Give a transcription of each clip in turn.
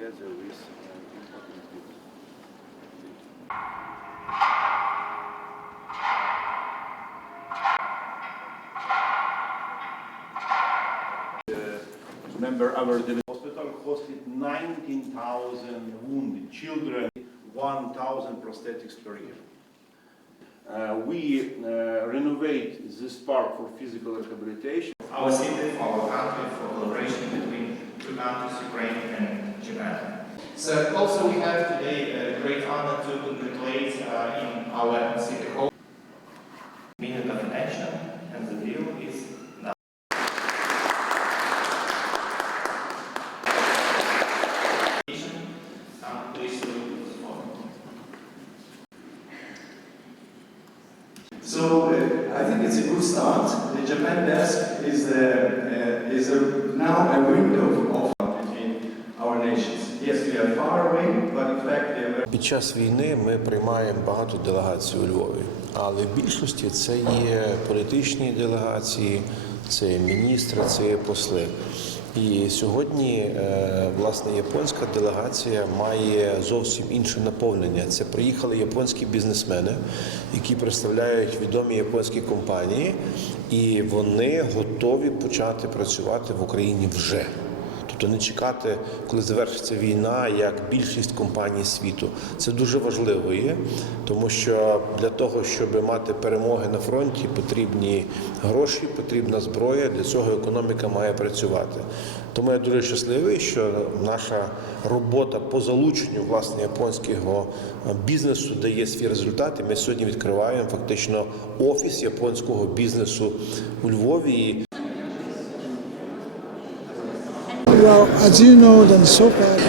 together with uh, important people. Remember, our hospital hosted 19,000 wounded children, 1,000 prosthetics per year. Uh, we uh, renovate this park for physical rehabilitation. our city, for our country, for collaboration between two countries, Ukraine and Japan. So also we have today a great honor to congratulate uh, in our city hall. Minute of action and the deal is now. Please do So uh, I think it's a good start. The Japan desk is, uh, uh, is a, now a window Під час війни ми приймаємо багато делегацій у Львові, але в більшості це є політичні делегації, це міністри, це є посли. І сьогодні, е, власне, японська делегація має зовсім інше наповнення. Це приїхали японські бізнесмени, які представляють відомі японські компанії, і вони готові почати працювати в Україні вже. Тобто не чекати, коли завершиться війна, як більшість компаній світу. Це дуже важливо є, тому що для того, щоб мати перемоги на фронті, потрібні гроші, потрібна зброя. Для цього економіка має працювати. Тому я дуже щасливий, що наша робота по залученню власне японського бізнесу дає свій результат. І ми сьогодні відкриваємо фактично офіс японського бізнесу у Львові.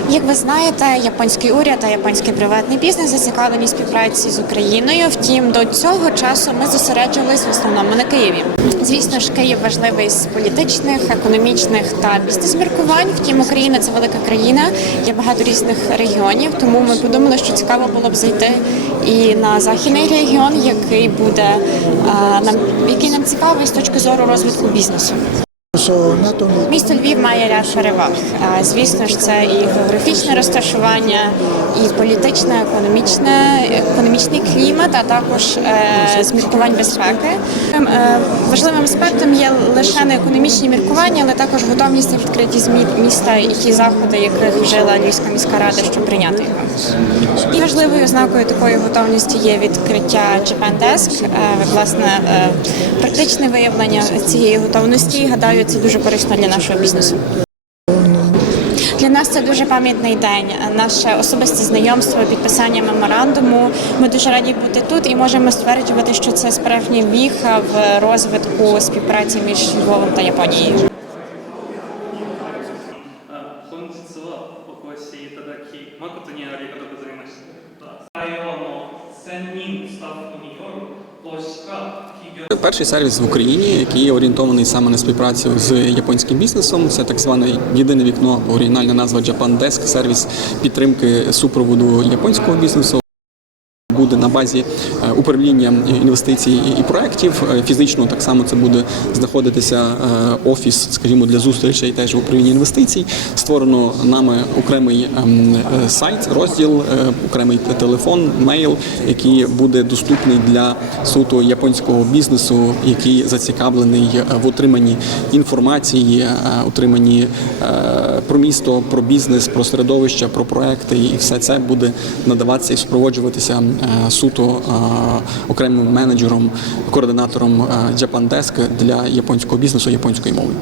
Як ви знаєте, японський уряд та японський приватний бізнес зацікавлені співпраці з Україною. Втім, до цього часу ми зосереджувалися в основному на Києві. Звісно ж, Київ важливий з політичних, економічних та бізнес-міркувань. Втім, Україна це велика країна, є багато різних регіонів. Тому ми подумали, що цікаво було б зайти і на західний регіон, який буде нам який нам цікавий з точки зору розвитку бізнесу. Місто Львів має ряд переваг. Звісно ж, це і географічне розташування, і політичне, економічне, економічний клімат, а також е, з міркувань безпеки. Е, важливим аспектом є лише не економічні міркування, але також готовність на відкриті змі міста і ті заходи, яких вжила Львівська міська рада, щоб прийняти його. І важливою ознакою такої готовності є відкриття Japan Desk, е, власне е, практичне виявлення цієї готовності. Гадаю, це дуже корисно для нашого бізнесу. Для нас це дуже пам'ятний день. Наше особисте знайомство, підписання меморандуму. Ми дуже раді бути тут і можемо стверджувати, що це справжня віха в розвитку співпраці між Львовом та Японією. Перший сервіс в Україні, який орієнтований саме на співпрацю з японським бізнесом, це так зване єдине вікно оригінальна назва Japan Desk, сервіс підтримки супроводу японського бізнесу. Буде на базі е, управління інвестицій і- проєктів. Е, Фізично так само це буде знаходитися е, офіс, скажімо, для зустрічей теж в управлінні інвестицій. Створено нами окремий ем, сайт, розділ, окремий телефон, мейл, який буде доступний для суто японського бізнесу, який зацікавлений в отриманні інформації, отриманні про місто, про бізнес, про середовище, про проекти, і все це буде надаватися і супроводжуватися суто е, окремим менеджером, координатором е, Japan Desk для японського бізнесу японської мови.